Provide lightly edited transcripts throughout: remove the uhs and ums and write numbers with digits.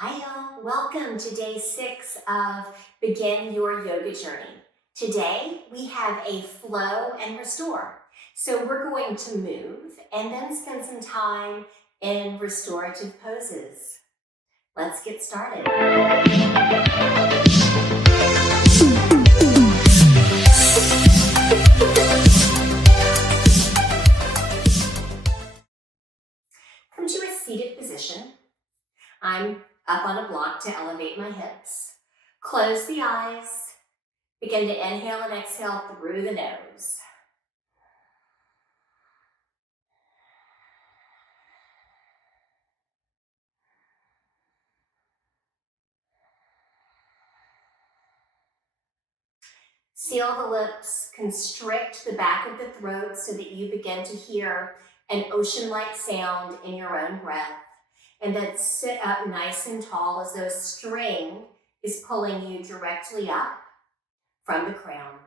Hi y'all, welcome to day 6 of Begin Your Yoga Journey. Today we have a flow and restore. So we're going to move and then spend some time in restorative poses. Let's get started. Come to a seated position. I'm up on a block to elevate my hips. Close the eyes. Begin to inhale and exhale through the nose. Seal the lips, constrict the back of the throat so that you begin to hear an ocean-like sound in your own breath. And then sit up nice and tall as though a string is pulling you directly up from the crown.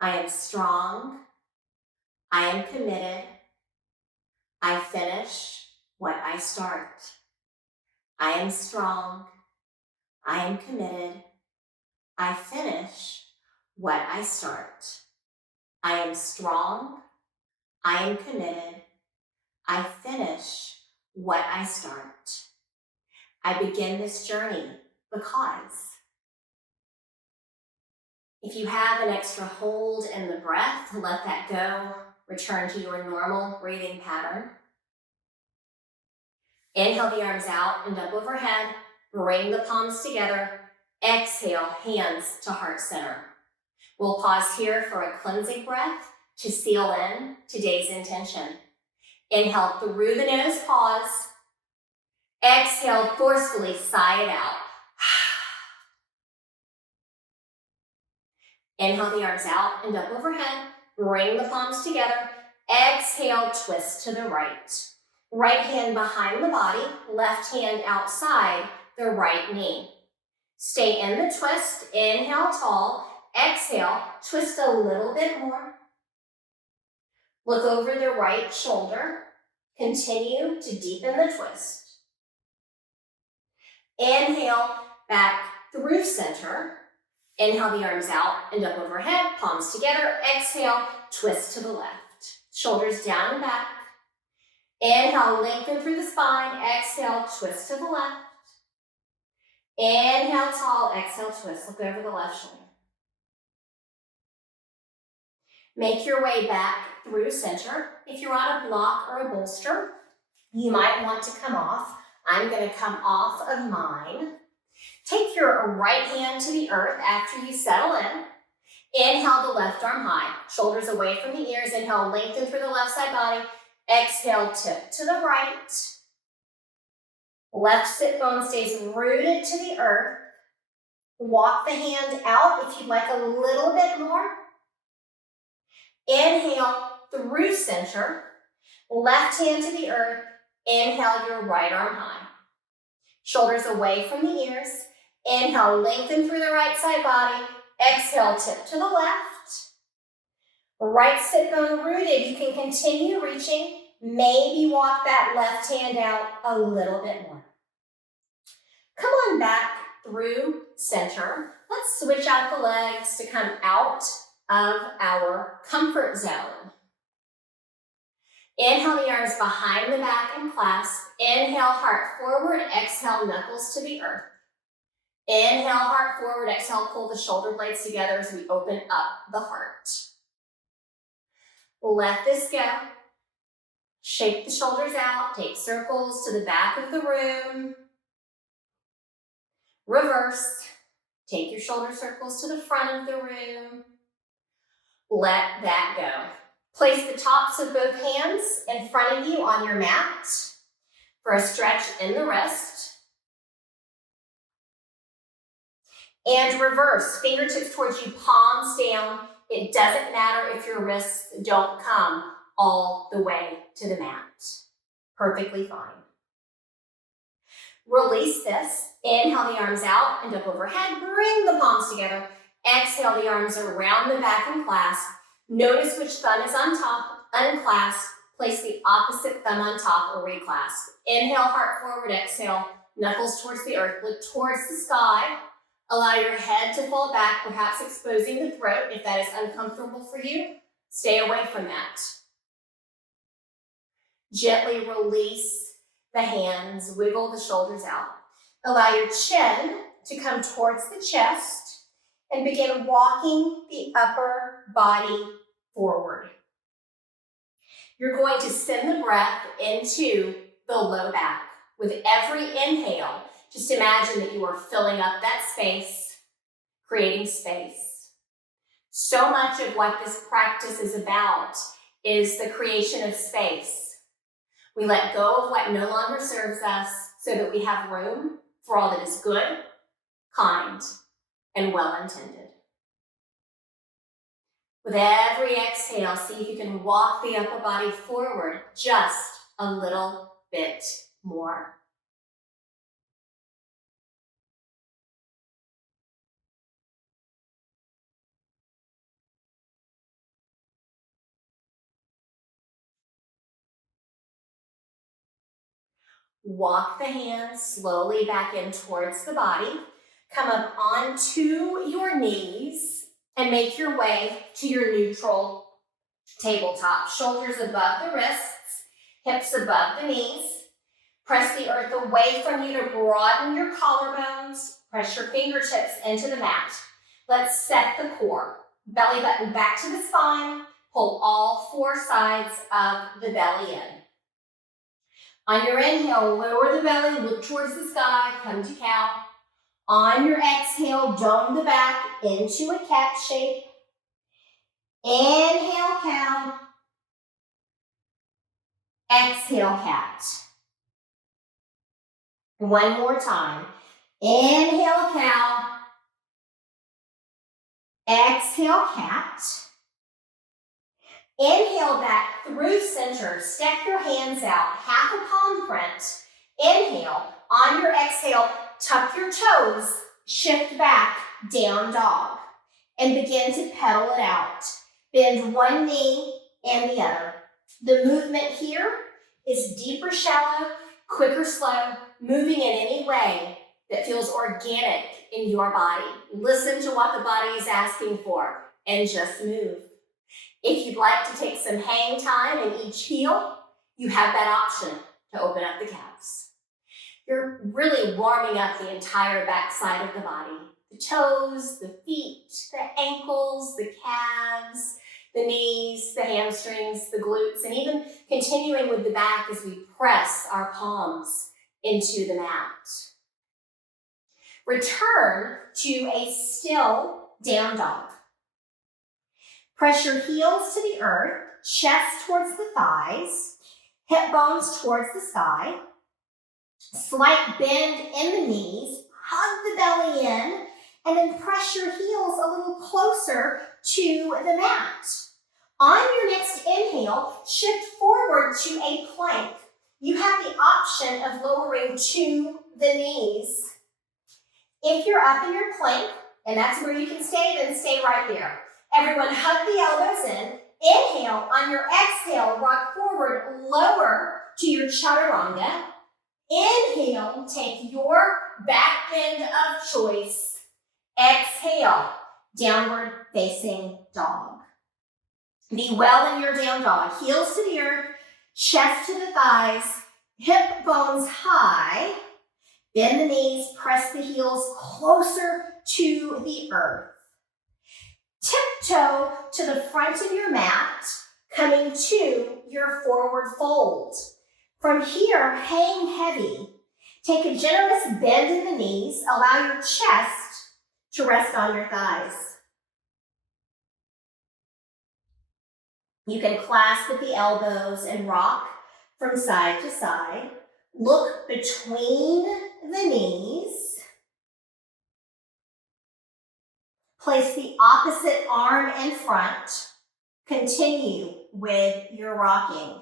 I am strong. I am committed. I finish what I start. I am strong. I am committed. I finish what I start. I am strong. I am committed. I finish what I start. I begin this journey because. If you have an extra hold in the breath, let that go. Return to your normal breathing pattern. Inhale the arms out and up overhead. Bring the palms together. Exhale, hands to heart center. We'll pause here for a cleansing breath to seal in today's intention. Inhale through the nose, pause. Exhale, forcefully sigh it out. Inhale the arms out and up overhead. Bring the palms together. Exhale, twist to the right. Right hand behind the body, left hand outside the right knee. Stay in the twist. Inhale tall. Exhale, twist a little bit more. Look over the right shoulder. Continue to deepen the twist. Inhale back through center. Inhale the arms out and up overhead, palms together. Exhale, twist to the left. Shoulders down and back. Inhale, lengthen through the spine. Exhale, twist to the left. Inhale, tall. Exhale, twist. Look over the left shoulder. Make your way back through center. If you're on a block or a bolster, you might want to come off. I'm going to come off of mine. Take your right hand to the earth after you settle in. Inhale the left arm high. Shoulders away from the ears. Inhale, lengthen through the left side body. Exhale, tip to the right. Left sit bone stays rooted to the earth. Walk the hand out if you'd like a little bit more. Inhale through center. Left hand to the earth. Inhale your right arm high. Shoulders away from the ears. Inhale, lengthen through the right side body. Exhale, tip to the left. Right sit bone rooted. You can continue reaching. Maybe walk that left hand out a little bit more. Come on back through center. Let's switch out the legs to come out of our comfort zone. Inhale the arms behind the back and clasp. Inhale, heart forward. Exhale, knuckles to the earth. Inhale, heart forward. Exhale, pull the shoulder blades together as we open up the heart. Let this go. Shake the shoulders out. Take circles to the back of the room. Reverse. Take your shoulder circles to the front of the room. Let that go. Place the tops of both hands in front of you on your mat for a stretch in the wrist. And reverse, fingertips towards you, palms down. It doesn't matter if your wrists don't come all the way to the mat. Perfectly fine. Release this. Inhale the arms out and up overhead. Bring the palms together. Exhale the arms around the back and clasp. Notice which thumb is on top. Unclasp. Place the opposite thumb on top or reclasp. Inhale, heart forward, exhale, knuckles towards the earth, look towards the sky. Allow your head to fall back, perhaps exposing the throat. If that is uncomfortable for you, stay away from that. Gently release the hands, wiggle the shoulders out. Allow your chin to come towards the chest and begin walking the upper body forward. You're going to send the breath into the low back. With every inhale, just imagine that you are filling up that space, creating space. So much of what this practice is about is the creation of space. We let go of what no longer serves us so that we have room for all that is good, kind, and well-intended. With every exhale, see if you can walk the upper body forward just a little bit more. Walk the hands slowly back in towards the body. Come up onto your knees and make your way to your neutral tabletop. Shoulders above the wrists, hips above the knees. Press the earth away from you to broaden your collarbones. Press your fingertips into the mat. Let's set the core. Belly button back to the spine. Pull all four sides of the belly in. On your inhale, lower the belly, look towards the sky, come to cow. On your exhale, dome the back into a cat shape. Inhale, cow. Exhale, cat. One more time. Inhale, cow. Exhale, cat. Inhale back through center. Step your hands out, half a palm print. Inhale. On your exhale, tuck your toes, shift back, down dog, and begin to pedal it out. Bend one knee and the other. The movement here is deeper, shallow, quicker, slow, moving in any way that feels organic in your body. Listen to what the body is asking for and just move. If you'd like to take some hang time in each heel, you have that option to open up the calves. You're really warming up the entire back side of the body. The toes, the feet, the ankles, the calves, the knees, the hamstrings, the glutes, and even continuing with the back as we press our palms into the mat. Return to a still down dog. Press your heels to the earth, chest towards the thighs, hip bones towards the sky. Slight bend in the knees, hug the belly in, and then press your heels a little closer to the mat. On your next inhale, shift forward to a plank. You have the option of lowering to the knees. If you're up in your plank, and that's where you can stay, then stay right there. Everyone hug the elbows in. Inhale. On your exhale, rock forward, lower to your chaturanga. Inhale, take your back bend of choice. Exhale, downward facing dog. Be well in your down dog. Heels to the earth, chest to the thighs, hip bones high. Bend the knees, press the heels closer to the earth. Tiptoe to the front of your mat, coming to your forward fold. From here, hang heavy. Take a generous bend in the knees. Allow your chest to rest on your thighs. You can clasp at the elbows and rock from side to side. Look between the knees. Place the opposite arm in front. Continue with your rocking.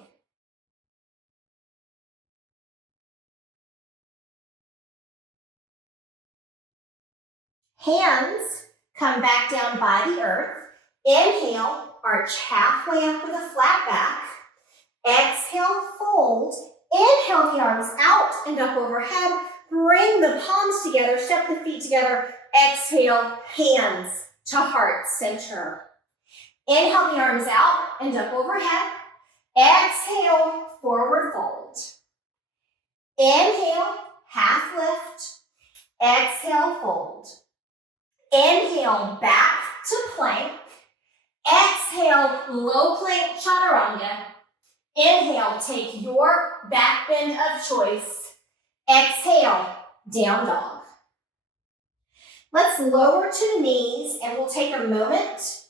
Hands come back down by the earth. Inhale, arch halfway up with a flat back. Exhale, fold. Inhale the arms out and up overhead. Bring the palms together, step the feet together. Exhale, hands to heart center. Inhale the arms out and up overhead. Exhale, forward fold. Inhale, half lift. Exhale, fold. Inhale, back to plank. Exhale, low plank chaturanga. Inhale, take your back bend of choice. Exhale, down dog. Let's lower to the knees and we'll take a moment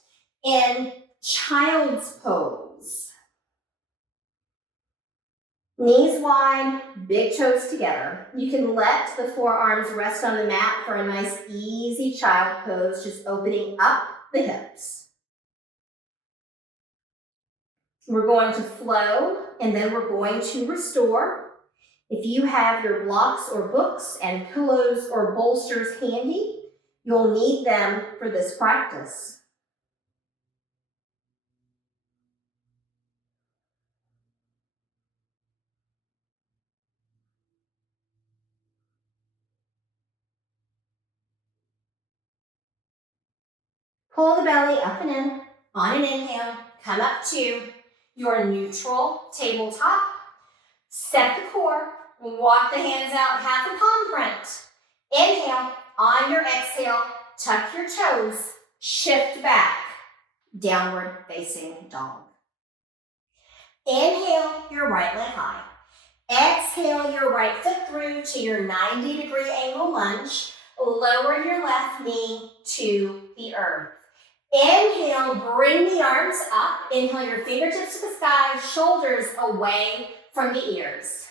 in child's pose. Knees wide, big toes together. You can let the forearms rest on the mat for a nice easy child pose, just opening up the hips. We're going to flow and then we're going to restore. If you have your blocks or books and pillows or bolsters handy, you'll need them for this practice. Pull the belly up and in. On an inhale, come up to your neutral tabletop. Set the core. Walk the hands out, half a palm print. Inhale. On your exhale, tuck your toes. Shift back. Downward facing dog. Inhale your right leg high. Exhale your right foot through to your 90-degree angle lunge. Lower your left knee to the earth. Inhale, bring the arms up. Inhale your fingertips to the sky, shoulders away from the ears.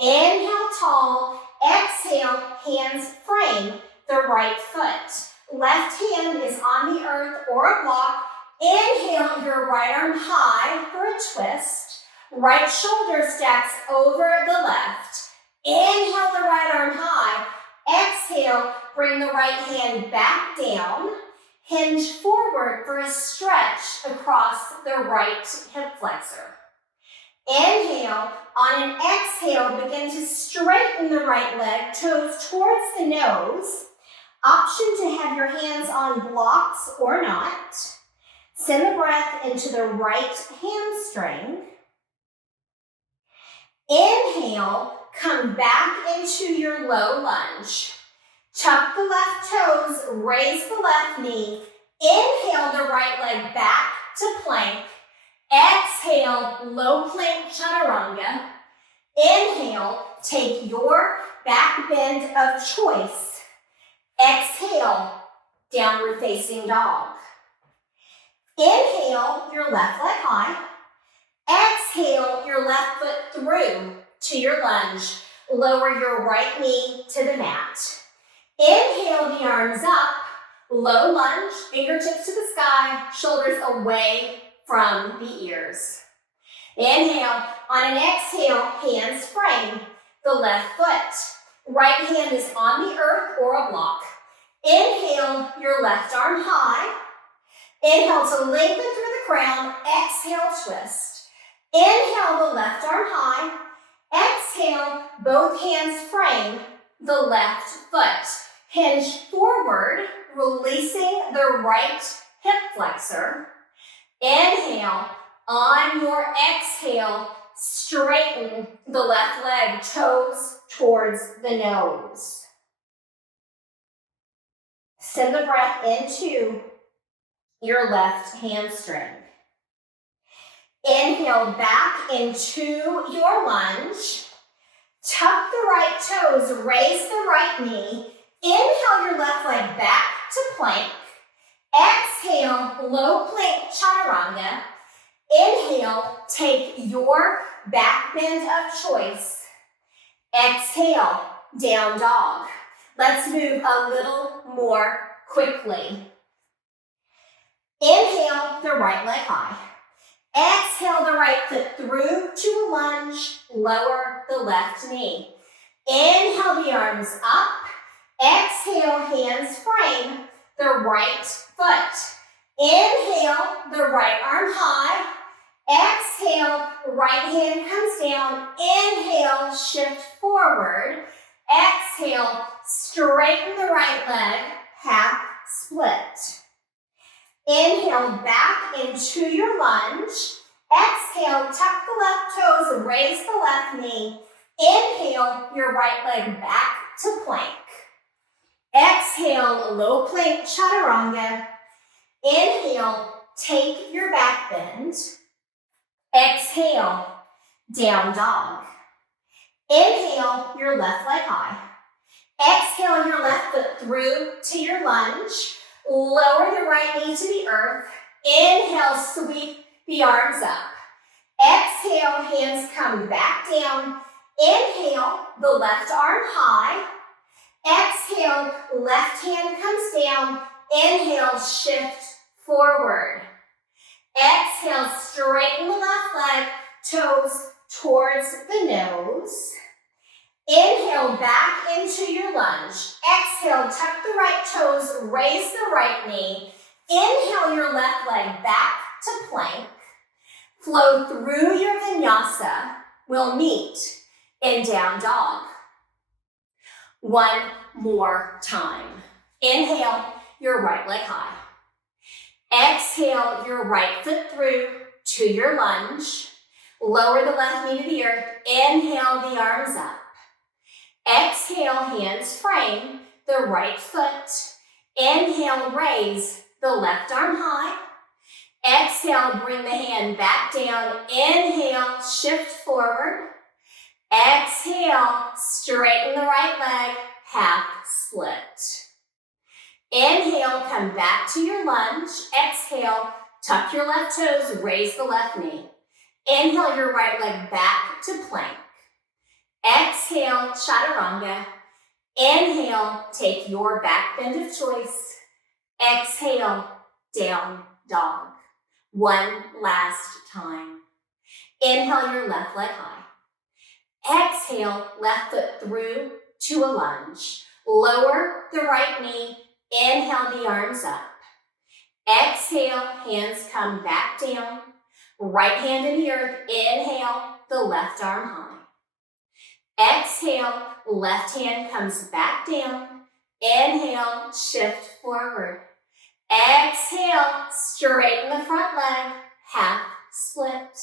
Inhale tall. Exhale, hands frame the right foot. Left hand is on the earth or a block. Inhale your right arm high for a twist. Right shoulder stacks over the left. Inhale the right arm high. Exhale, bring the right hand back down. Hinge forward for a stretch across the right hip flexor. Inhale. On an exhale, begin to straighten the right leg, toes towards the nose. Option to have your hands on blocks or not. Send the breath into the right hamstring. Inhale, come back into your low lunge. Tuck the left toes, raise the left knee. Inhale the right leg back to plank. Exhale, low plank chaturanga. Inhale, take your back bend of choice. Exhale, downward facing dog. Inhale, your left leg high. Exhale, your left foot through to your lunge. Lower your right knee to the mat. Inhale the arms up, low lunge, fingertips to the sky, shoulders away from the ears. Inhale, on an exhale, hands frame the left foot. Right hand is on the earth or a block. Inhale your left arm high. Inhale to lengthen through the crown, exhale twist. Inhale the left arm high. Exhale, both hands frame the left foot. Hinge forward, releasing the right hip flexor. Inhale, on your exhale, straighten the left leg, toes towards the nose. Send the breath into your left hamstring. Inhale back into your lunge. Tuck the right toes, raise the right knee. Inhale your left leg back to plank. Exhale, low plank chaturanga. Inhale, take your back bend of choice. Exhale, down dog. Let's move a little more quickly. Inhale the right leg high. Exhale the right foot through to a lunge. Lower the left knee. Inhale the arms up. Exhale, hands frame the right foot. Inhale the right arm high. Exhale, right hand comes down. Inhale, shift forward. Exhale, straighten the right leg, half split. Inhale, back into your lunge. Exhale, tuck the left toes, raise the left knee. Inhale, your right leg back to plank. Exhale, low plank chaturanga. Inhale, take your back bend. Exhale, down dog. Inhale, your left leg high. Exhale your left foot through to your lunge. Lower the right knee to the earth. Inhale, sweep the arms up. Exhale, hands come back down. Inhale, the left arm high. Exhale, left hand comes down. Inhale, shift forward. Exhale, straighten the left leg, toes towards the nose. Inhale, back into your lunge. Exhale, tuck the right toes, raise the right knee. Inhale your left leg back to plank. Flow through your vinyasa. We'll meet in down dog. One more time. Inhale, your right leg high. Exhale, your right foot through to your lunge. Lower the left knee to the earth. Inhale the arms up. Exhale, hands frame the right foot. Inhale, raise the left arm high. Exhale, bring the hand back down. Inhale, shift forward. Exhale, straighten the right leg, half split. Inhale, come back to your lunge. Exhale, tuck your left toes, raise the left knee. Inhale your right leg back to plank. Exhale, chaturanga. Inhale, take your back bend of choice. Exhale, down dog. One last time. Inhale your left leg high. Exhale, left foot through to a lunge. Lower the right knee. Inhale the arms up. Exhale, hands come back down. Right hand in the earth. Inhale, the left arm high. Exhale, left hand comes back down. Inhale, shift forward. Exhale, straighten the front leg, half split.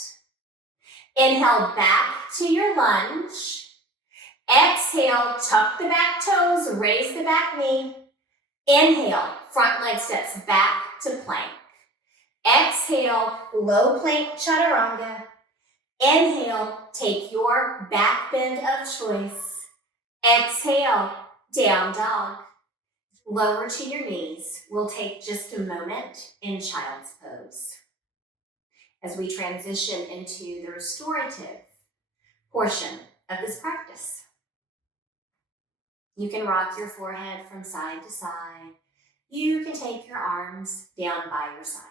Inhale, back to your lunge. Exhale, tuck the back toes, raise the back knee. Inhale, front leg steps back to plank. Exhale, low plank chaturanga. Inhale, take your back bend of choice. Exhale, down dog. Lower to your knees. We'll take just a moment in child's pose as we transition into the restorative portion of this practice. You can rock your forehead from side to side. You can take your arms down by your sides.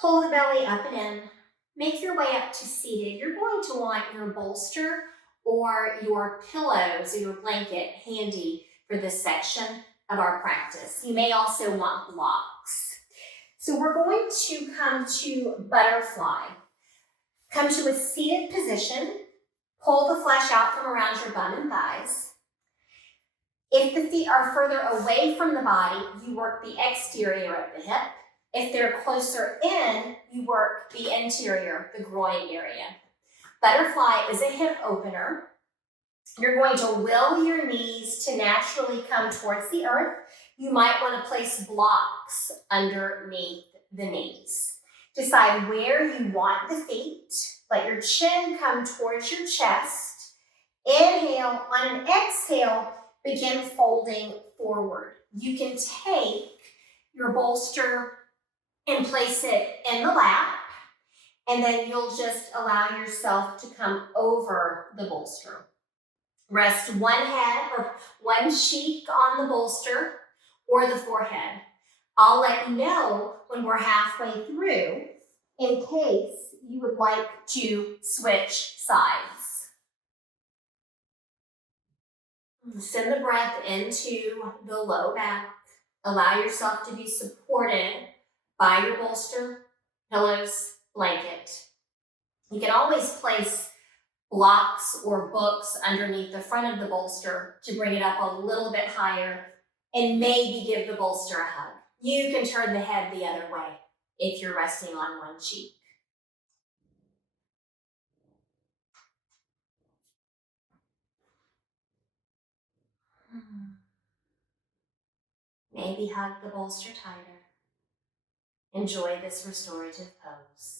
Pull the belly up and in. Make your way up to seated. You're going to want your bolster or your pillows or your blanket handy for this section of our practice. You may also want blocks. So we're going to come to butterfly. Come to a seated position. Pull the flesh out from around your bum and thighs. If the feet are further away from the body, you work the exterior of the hip. If they're closer in, you work the interior, the groin area. Butterfly is a hip opener. You're going to will your knees to naturally come towards the earth. You might want to place blocks underneath the knees. Decide where you want the feet. Let your chin come towards your chest. Inhale. On an exhale, begin folding forward. You can take your bolster and place it in the lap, and then you'll just allow yourself to come over the bolster. Rest one head or one cheek on the bolster or the forehead. I'll let you know when we're halfway through in case you would like to switch sides. Send the breath into the low back. Allow yourself to be supported by your bolster, pillows, blanket. You can always place blocks or books underneath the front of the bolster to bring it up a little bit higher and maybe give the bolster a hug. You can turn the head the other way if you're resting on one cheek. Maybe hug the bolster tighter. Enjoy this restorative pose.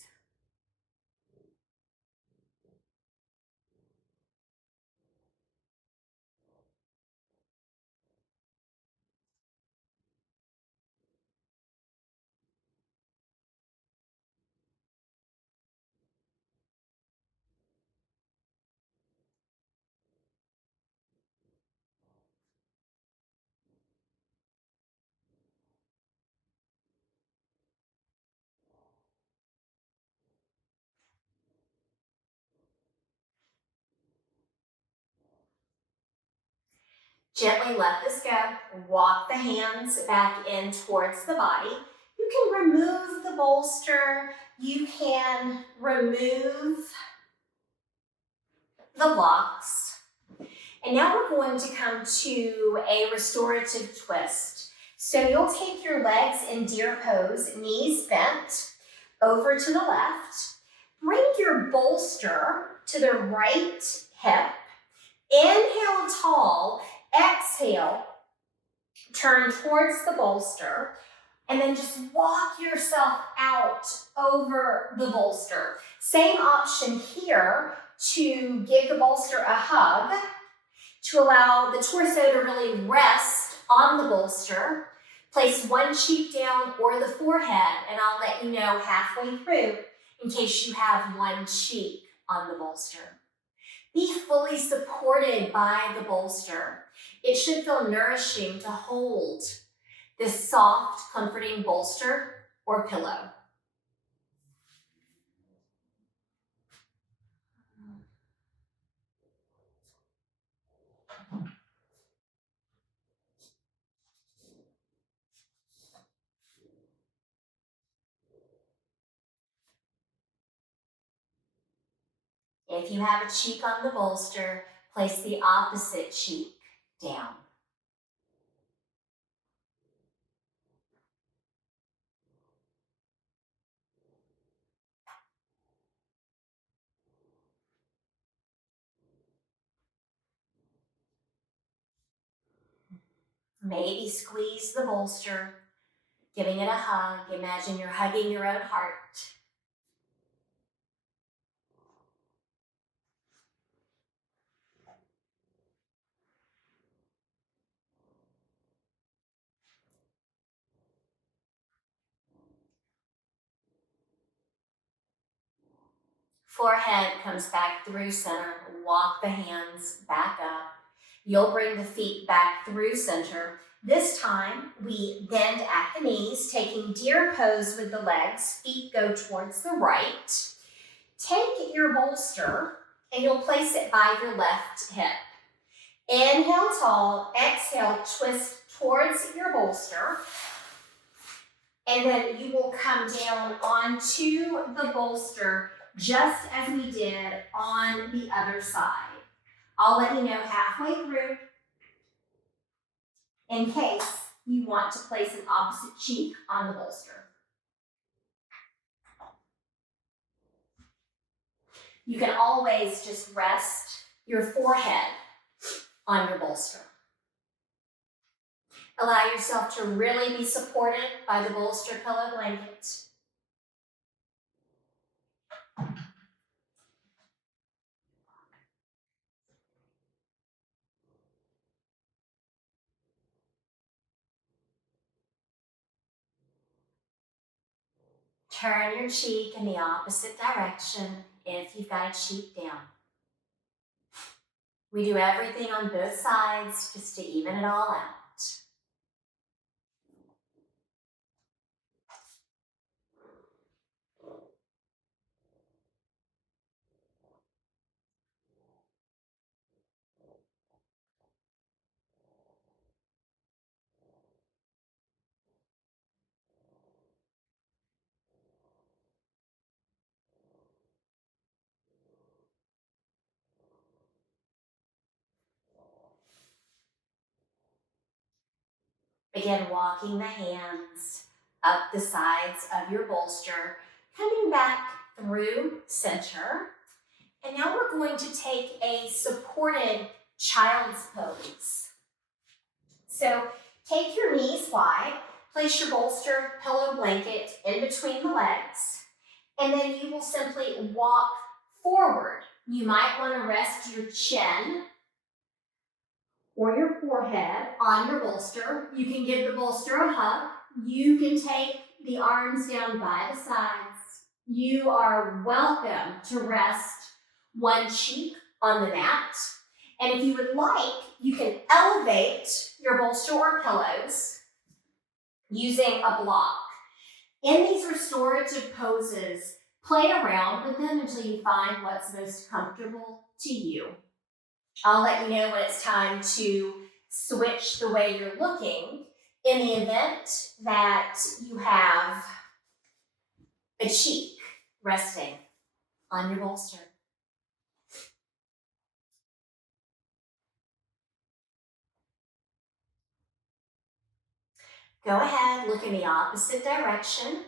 Gently let this go. Walk the hands back in towards the body. You can remove the bolster. You can remove the blocks. And now we're going to come to a restorative twist. So you'll take your legs in deer pose, knees bent, over to the left. Bring your bolster to the right hip. Inhale tall. Exhale, turn towards the bolster, and then just walk yourself out over the bolster. Same option here to give the bolster a hug, to allow the torso to really rest on the bolster. Place one cheek down or the forehead, and I'll let you know halfway through in case you have one cheek on the bolster. Be fully supported by the bolster. It should feel nourishing to hold this soft, comforting bolster or pillow. If you have a cheek on the bolster, place the opposite cheek down. Maybe squeeze the bolster, giving it a hug. Imagine you're hugging your own heart. Forehead comes back through center. Walk the hands back up. You'll bring the feet back through center. This time, we bend at the knees, taking deer pose with the legs. Feet go towards the right. Take your bolster, and you'll place it by your left hip. Inhale tall. Exhale, twist towards your bolster. And then you will come down onto the bolster just as we did on the other side. I'll let you know halfway through in case you want to place an opposite cheek on the bolster. You can always just rest your forehead on your bolster. Allow yourself to really be supported by the bolster pillow blanket. Turn your cheek in the opposite direction if you've got a cheek down. We do everything on both sides just to even it all out. Begin walking the hands up the sides of your bolster, coming back through center. And now we're going to take a supported child's pose. So take your knees wide, place your bolster, pillow, blanket in between the legs, and then you will simply walk forward. You might want to rest your chin or your forehead on your bolster. You can give the bolster a hug. You can take the arms down by the sides. You are welcome to rest one cheek on the mat. And if you would like, you can elevate your bolster or pillows using a block. In these restorative poses, play around with them until you find what's most comfortable to you. I'll let you know when it's time to switch the way you're looking in the event that you have a cheek resting on your bolster. Go ahead, look in the opposite direction.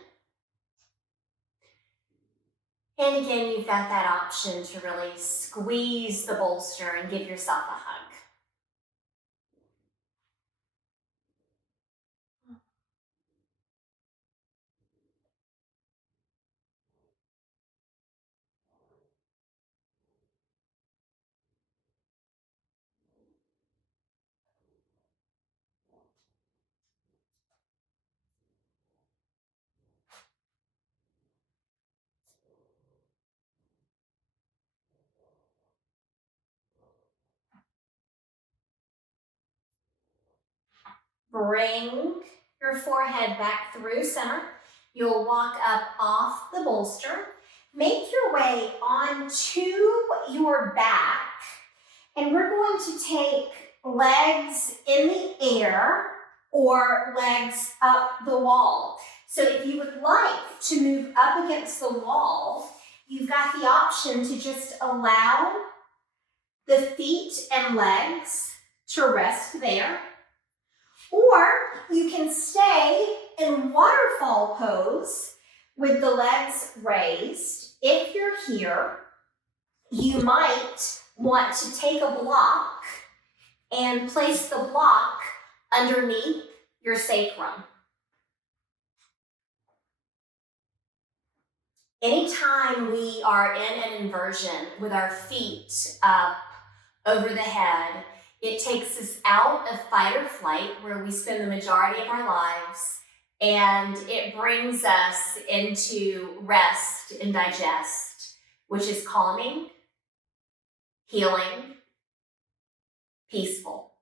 And again, you've got that option to really squeeze the bolster and give yourself a hug. Bring your forehead back through center. You'll walk up off the bolster. Make your way onto your back. And we're going to take legs in the air or legs up the wall. So if you would like to move up against the wall, you've got the option to just allow the feet and legs to rest there. Or you can stay in waterfall pose with the legs raised. If you're here, you might want to take a block and place the block underneath your sacrum. Anytime we are in an inversion with our feet up over the head, it takes us out of fight or flight, where we spend the majority of our lives, and it brings us into rest and digest, which is calming, healing, peaceful.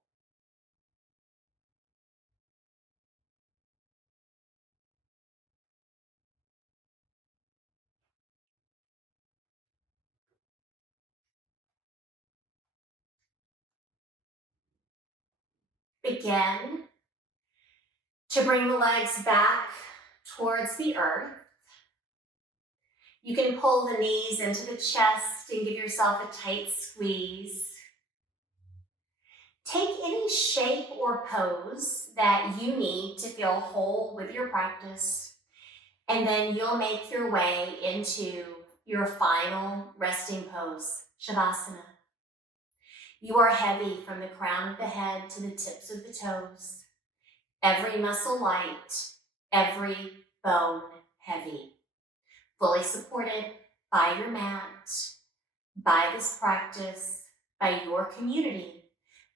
Begin to bring the legs back towards the earth. You can pull the knees into the chest and give yourself a tight squeeze. Take any shape or pose that you need to feel whole with your practice, and then you'll make your way into your final resting pose, Savasana. You are heavy from the crown of the head to the tips of the toes. Every muscle light, every bone heavy. Fully supported by your mat, by this practice, by your community.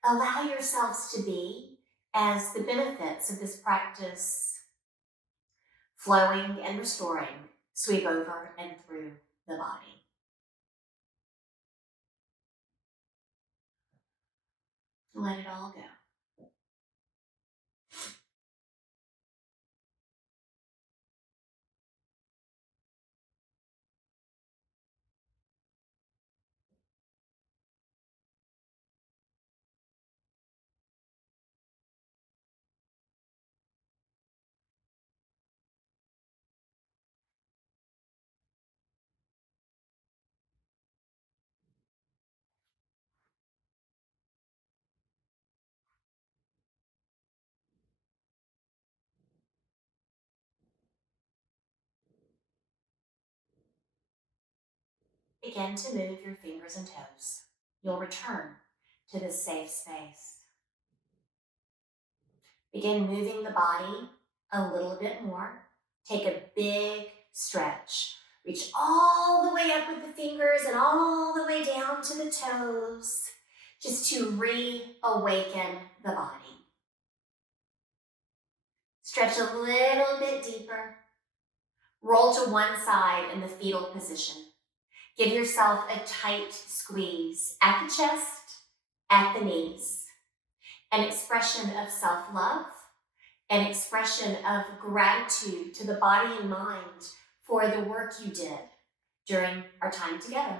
Allow yourselves to be as the benefits of this practice, flowing and restoring, sweep over and through the body. Let it all go. begin to move your fingers and toes. You'll return to this safe space. Begin moving the body a little bit more. Take a big stretch. Reach all the way up with the fingers and all the way down to the toes, just to reawaken the body. Stretch a little bit deeper. Roll to one side in the fetal position. Give yourself a tight squeeze at the chest, at the knees. An expression of self-love, an expression of gratitude to the body and mind for the work you did during our time together.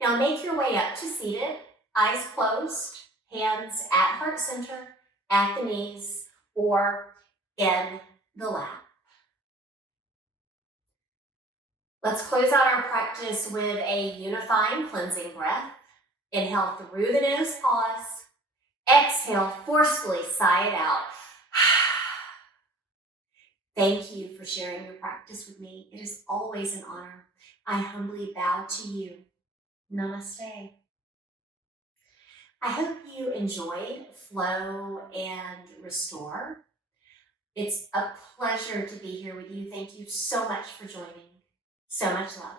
Now make your way up to seated, eyes closed, hands at heart center, at the knees, or in the lap. Let's close out our practice with a unifying cleansing breath. Inhale through the nose, pause. Exhale, forcefully sigh it out. Thank you for sharing your practice with me. It is always an honor. I humbly bow to you. Namaste. I hope you enjoyed Flow and Restore. It's a pleasure to be here with you. Thank you so much for joining. So much love.